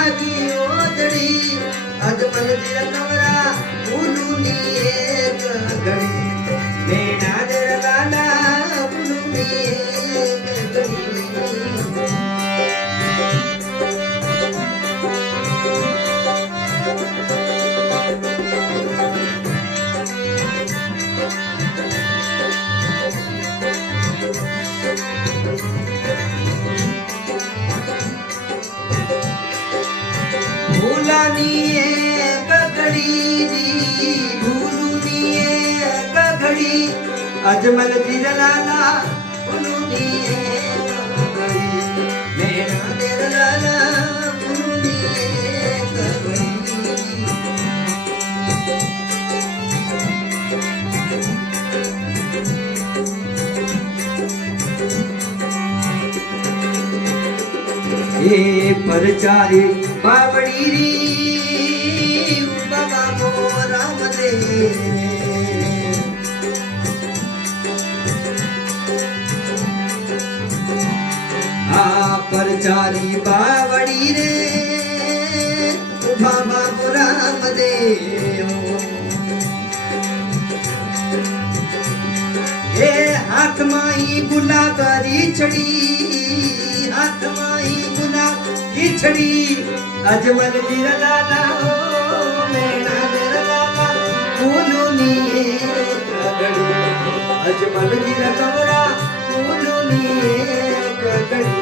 लागी ओजड़ी अजमल दिया कमरा उलूनी एक घड़ी मेणा दे लाला उलूनी एक घड़ी भूलानी एक घड़ी दी भूलूनी एक घड़ी अजमल दिल लाला भूलूनी एक घड़ी मेरा दिल लाला भूलूनी एक घड़ी ये परचारी बावड़ी री बाबा मोरा मदे आ परचारी बावड़ी रे बाबा मोरा मदे ये हाथ माई गुलाबरी छड़ी हाथ माई गुलाब की छड़ी अजमल दिल लाला ओ मेरा दिल लाला फूलूनी एक घड़ी अजमल दिल कमरा फूलूनी एक घड़ी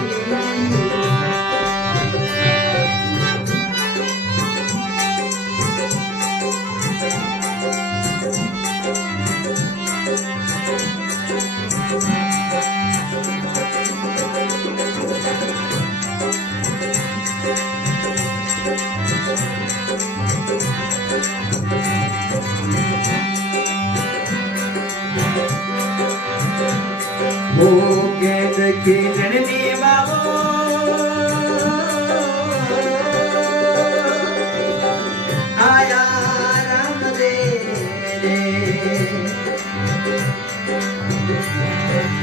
वो गेंद खेलने बाबो आया राम दे रे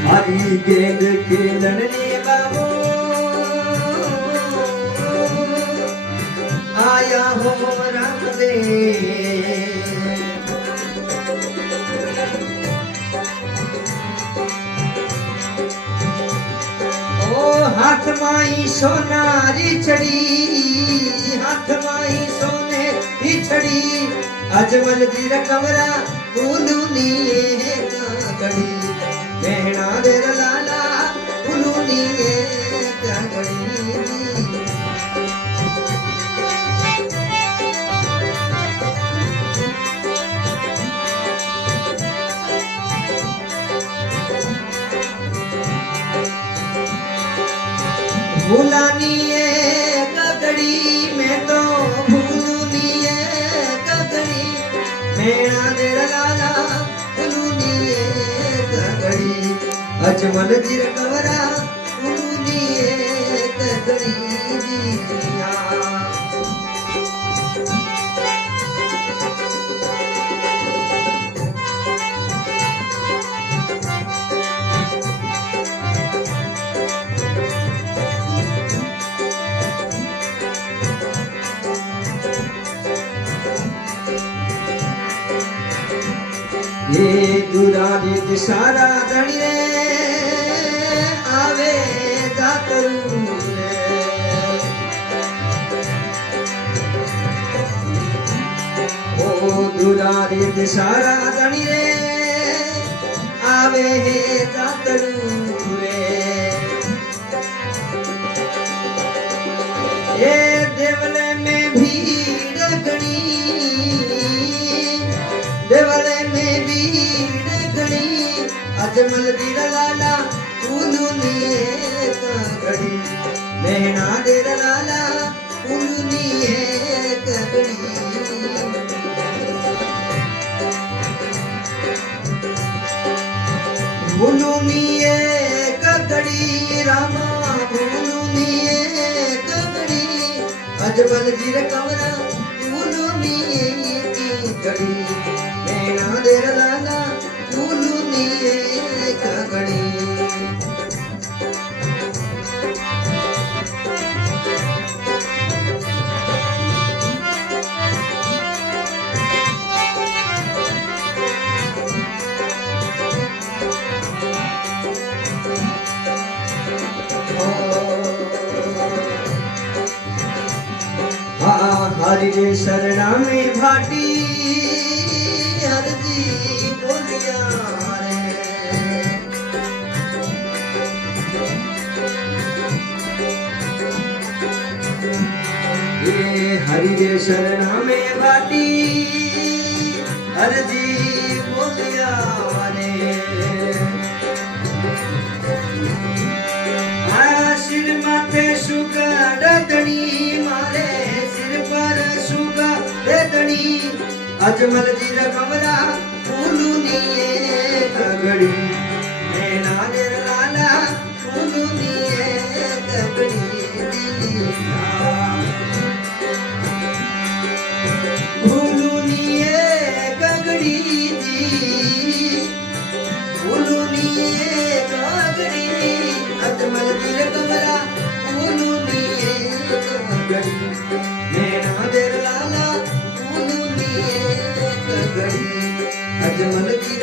हरी गेंद खेलने बाबो आया हो राम दे हाथ माई सोनारी छड़ी हाथ माई सोने की छड़ी अजमल दी कमरा उलूनी एक घड़ी मेहना दे लाला उलूनी एक घड़ी भूलानी एक घड़ी मैं तो भूलूनी एक घड़ी मेरा दिल लाला भूलूनी एक घड़ी अजमल दिल कमरा भूलूनी एक घड़ी ये दुरारी दिशारा दड़िए आवे दातरू ओ दुरारी दिशारा दड़िए आवे दातरू ये देवले में भीड़ घड़ी देवले में भीड़ घड़ी अजमल दिल लाला फूलूनी एक घड़ी मेहना दिल लाला फूलूनी एक घड़ी फूलूनी एक घड़ी रामा फूलूनी एक घड़ी अजमल दिल कमरा फूलूनी एक घड़ी मेरा दिल लाला फूलूनी एक घड़ी हरि रे शरणा में भाटी हर जी बोलिया रे ये हरि रे शरणा में भाटी हर जी बोलिया रे सिर माथे शुगर दणी मारे सिर पर शुगर दणी अजमल जी कमरा फूलू निये कगड़ी नैना देर लाला फूलू निये कगड़ी फूलू निये कगड़ी जी फूलू निये कगड़ी अजमल जी कमरा फूलू निये कगड़ी नैना देर लाला फूलू निये कगड़ी अजमल जी